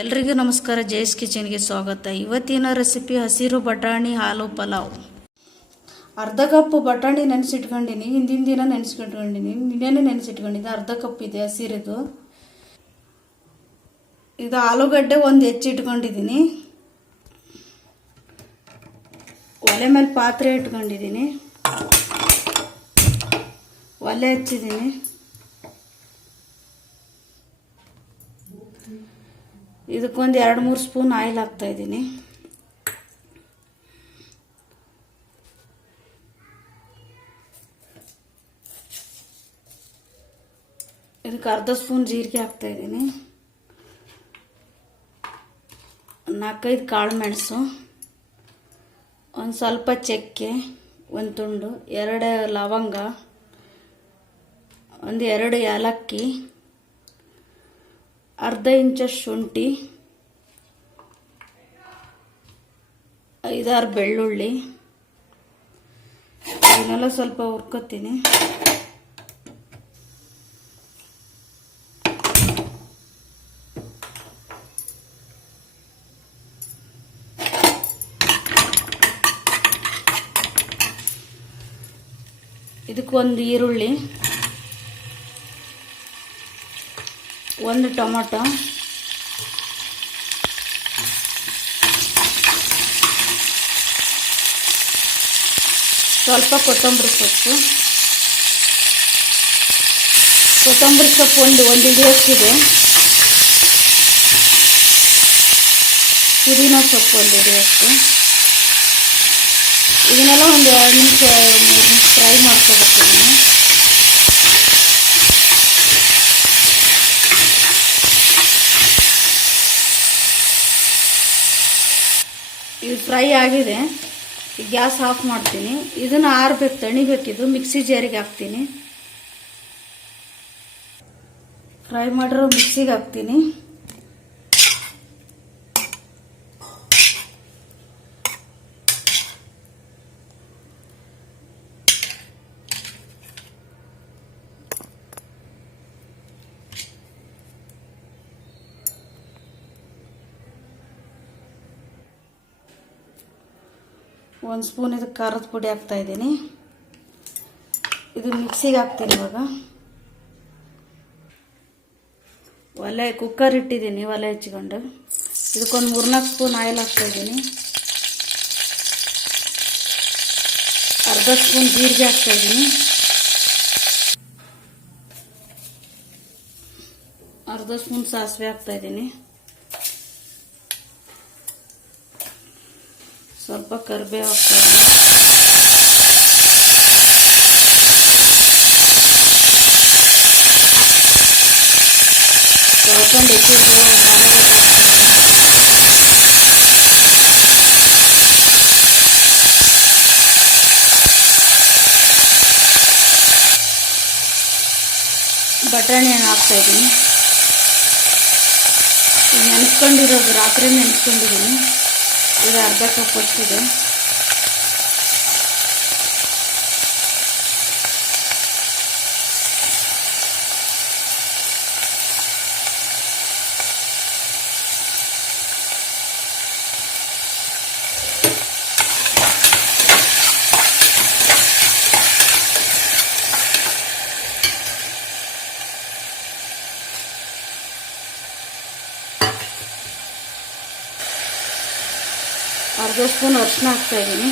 ಎಲ್ರಿಗೂ ನಮಸ್ಕಾರ. ಜೈಸ್ ಕಿಚನ್ಗೆ ಸ್ವಾಗತ. ಇವತ್ತಿನ ರೆಸಿಪಿ ಹಸಿರು ಬಟಾಣಿ ಹಾಲು ಪಲಾವ್. ಅರ್ಧ ಕಪ್ ಬಟಾಣಿ ನೆನೆಸಿಟ್ಕೊಂಡಿನಿ. ಹಿಂದಿನ ದಿನ ನೆನೆಸಿಟ್ಕೊಂಡಿನಿ, ನಿನ್ನೆನೇ ನೆನೆಸಿಟ್ಕೊಂಡಿದ್ದೆ. ಅರ್ಧ ಕಪ್ ಇದೆ ಹಸಿರಿದು. ಇದು ಆಲೂಗಡ್ಡೆ ಒಂದು ಹೆಚ್ಚಿಟ್ಕೊಂಡಿದ್ದೀನಿ. ಒಲೆ ಮೇಲೆ ಪಾತ್ರೆ ಇಟ್ಕೊಂಡಿದ್ದೀನಿ. ಒಲೆ ಹಚ್ಚಿದ್ದೀನಿ. ಇದಕ್ಕೊಂದು 2-3 ಸ್ಪೂನ್ ಆಯಿಲ್ ಹಾಕ್ತಾ ಇದ್ದೀನಿ. ಇದಕ್ಕೆ ಅರ್ಧ ಸ್ಪೂನ್ ಜೀರಿಗೆ ಹಾಕ್ತಾ ಇದ್ದೀನಿ. 4-5 ಕಾಳು ಮೆಣಸು, ಒಂದು ಸ್ವಲ್ಪ ಚಕ್ಕೆ, ಒಂದು ತುಂಡು, 2 ಲವಂಗ, ಒಂದು 2 ಏಲಕ್ಕಿ, ಅರ್ಧ ಇಂಚಷ್ಟು ಶುಂಠಿ, 5-6 ಬೆಳ್ಳುಳ್ಳಿ. ಇದನ್ನೆಲ್ಲ ಸ್ವಲ್ಪ ಹುರ್ಕೊತೀನಿ. ಇದಕ್ಕೊಂದು ಈರುಳ್ಳಿ, 1 ಟೊಮೊಟೊ, ಸ್ವಲ್ಪ ಕೊತ್ತಂಬರಿ ಸೊಪ್ಪು. ಕೊತ್ತಂಬರಿ ಸೊಪ್ಪು ಒಂದು ಹಿಡಿಯಷ್ಟಿದೆ. ಪುದೀನ ಸೊಪ್ಪು ಒಂದು ಹಿಡಿಯಷ್ಟು. ಇದನ್ನೆಲ್ಲ ಒಂದು 2 ನಿಮಿಷ 3 ನಿಮಿಷ ಫ್ರೈ ಮಾಡ್ಕೋಬೇಕು. ಇದು ಫ್ರೈ ಆಗಿದೆ. ಈಗ ಗ್ಯಾಸ್ ಆಫ್ ಮಾಡ್ತೀನಿ. ಇದನ್ನು ಆರಬೇಕು, ತಣಿಬೇಕಿದು. ಮಿಕ್ಸಿ ಜಾರಿಗೆ ಹಾಕ್ತೀನಿ. ಫ್ರೈ ಮಾಡಿರೋ ಮಿಕ್ಸಿಗೆ ಹಾಕ್ತೀನಿ. ಒಂದು ಸ್ಪೂನ್ ಇದಕ್ಕೆ ಖಾರದ ಪುಡಿ ಹಾಕ್ತಾ ಇದ್ದೀನಿ. ಇದು ಮಿಕ್ಸಿಗೆ ಹಾಕ್ತೀನಿ. ಇವಾಗ ಒಲೆ ಕುಕ್ಕರ್ ಇಟ್ಟಿದ್ದೀನಿ, ಒಲೆ ಹಚ್ಕೊಂಡು. ಇದಕ್ಕೊಂದು 3-4 ಸ್ಪೂನ್ ಆಯಿಲ್ ಹಾಕ್ತಾ ಇದ್ದೀನಿ. ಅರ್ಧ ಸ್ಪೂನ್ ಜೀರಿಗೆ ಹಾಕ್ತಾ ಇದ್ದೀನಿ. ಅರ್ಧ ಸ್ಪೂನ್ ಸಾಸಿವೆ ಹಾಕ್ತಾ ಇದ್ದೀನಿ. ಸ್ವಲ್ಪ ಕರಿಬೇವು ಹಾಕ್ತಾ ಇದ್ದೀನಿ. ತೊಳ್ಕೊಂಡು ಎತ್ತಿದ್ದು ಆಲೂಗಡ್ಡೆ ಹಾಕ್ತಾ ಇದ್ದೀನಿ. ಬಟಾಣಿ ಹಣ್ಣು ಹಾಕ್ತಾ ಇದ್ದೀನಿ. ನೆನೆಸ್ಕೊಂಡಿರೋದು, ರಾತ್ರಿ ನೆನೆಸ್ಕೊಂಡಿದ್ದೀನಿ. ಇದು ಅರ್ಧ ಕಪ್ ಅಷ್ಟಿದೆ. ಅರ್ಧ ಸ್ಪೂನ್ ಅರಿಶಿನ ಹಾಕ್ತಾ ಇದ್ದೀನಿ.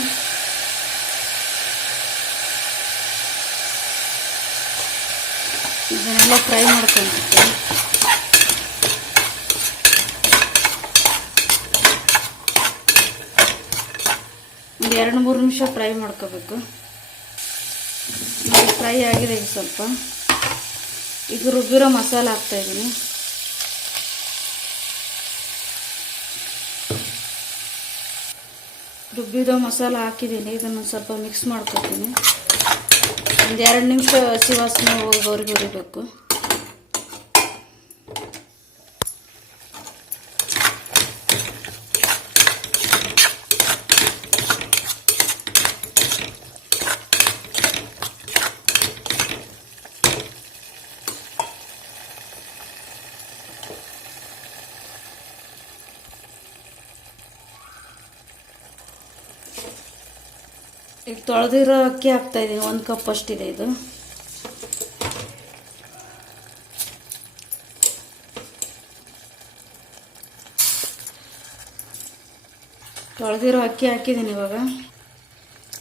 ಇದನ್ನೆಲ್ಲ ಫ್ರೈ ಮಾಡ್ಕೊಂತೀನಿ. ಒಂದು 2-3 ನಿಮಿಷ ಫ್ರೈ ಮಾಡ್ಕೋಬೇಕು. ಫ್ರೈ ಆಗಿದೆ. ಈಗ ಸ್ವಲ್ಪ ಈಗ ರುಬ್ಬಿರೋ ಮಸಾಲ ಹಾಕ್ತಾ ಇದ್ದೀನಿ. ರುಬ್ಬಿರೋ ಮಸಾಲ ಹಾಕಿದ್ದೀನಿ. ಇದನ್ನು ಸ್ವಲ್ಪ ಮಿಕ್ಸ್ ಮಾಡ್ಕೊತೀನಿ. ಒಂದು 2 ನಿಮಿಷ ಹಸಿ ವಾಸನೆ ಹೋಗೋವರೆಗೆ ಹುರಿಬೇಕು. ಈಗ ತೊಳೆದಿರೋ ಅಕ್ಕಿ ಹಾಕ್ತಾಯಿದ್ದೀನಿ. 1 ಕಪ್ ಅಷ್ಟಿದೆ ಇದು. ತೊಳೆದಿರೋ ಅಕ್ಕಿ ಹಾಕಿದ್ದೀನಿ. ಇವಾಗ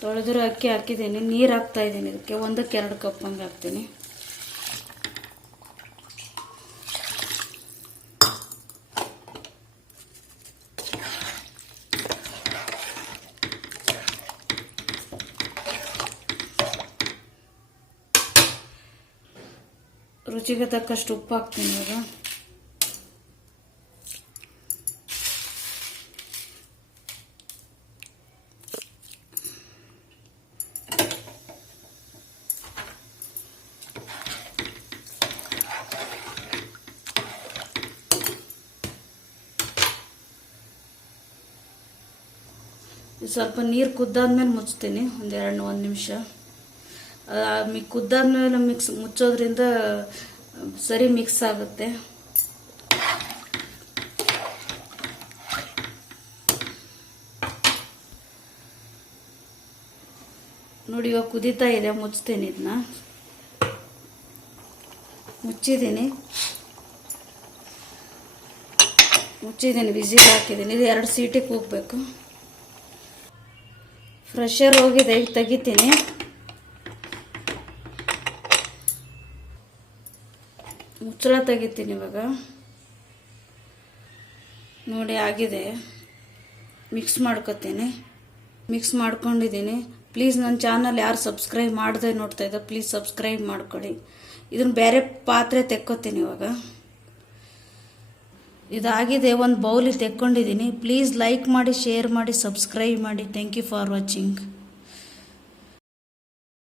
ತೊಳೆದಿರೋ ಅಕ್ಕಿ ಹಾಕಿದ್ದೀನಿ. ನೀರು ಹಾಕ್ತಾಯಿದ್ದೀನಿ. ಇದಕ್ಕೆ 1ಕ್ಕೆ 2 ಕಪ್ ಹಂಗೆ ಹಾಕ್ತೀನಿ. ರುಚಿಗೆ ತಕ್ಕಷ್ಟು ಉಪ್ಪು ಹಾಕ್ತೀನಿ. ಇವಾಗ ಸ್ವಲ್ಪ ನೀರು ಕುದ್ದಾದ್ಮೇಲೆ ಮುಚ್ತೀನಿ. 1 ನಿಮಿಷ. ಕುದ್ದಾದ್ಮೇಲೆ ಮುಚ್ಚೋದ್ರಿಂದ ಸರಿ ಮಿಕ್ಸ್ ಆಗುತ್ತೆ. ನೋಡಿ ಇವಾಗ ಕುದೀತಾ ಇದೆ. ಮುಚ್ತೀನಿ. ಇದನ್ನ ಮುಚ್ಚಿದ್ದೀನಿ. ವಿಸಿಲ್ ಹಾಕಿದ್ದೀನಿ. ಇದು 2 ಸೀಟಿ ಕೂಗಬೇಕು. ಫ್ರೆಶರ್ ಹೋಗಿದೆ. ಈಗ ತೆಗಿತೀನಿ. ಮುಚ್ಚಳ ತೆಗಿತೀನಿ. ಇವಾಗ ನೋಡಿ ಆಗಿದೆ. ಮಿಕ್ಸ್ ಮಾಡ್ಕೊತೀನಿ. ಮಿಕ್ಸ್ ಮಾಡ್ಕೊಂಡಿದ್ದೀನಿ. ಪ್ಲೀಸ್ ನನ್ನ ಚಾನಲ್ ಯಾರು ಸಬ್ಸ್ಕ್ರೈಬ್ ಮಾಡದೆ ನೋಡ್ತಾ ಇದ್ದ ಪ್ಲೀಸ್ ಸಬ್ಸ್ಕ್ರೈಬ್ ಮಾಡ್ಕೊಳ್ಳಿ. ಇದನ್ನು ಬೇರೆ ಪಾತ್ರೆ ತೆಕ್ಕೋತೀನಿ. ಇವಾಗ ಇದಾಗಿದೆ. ಒಂದು ಬೌಲಿಗೆ ತೆಕ್ಕೊಂಡಿದ್ದೀನಿ. ಪ್ಲೀಸ್ ಲೈಕ್ ಮಾಡಿ, ಶೇರ್ ಮಾಡಿ, ಸಬ್ಸ್ಕ್ರೈಬ್ ಮಾಡಿ. Thank you for watching.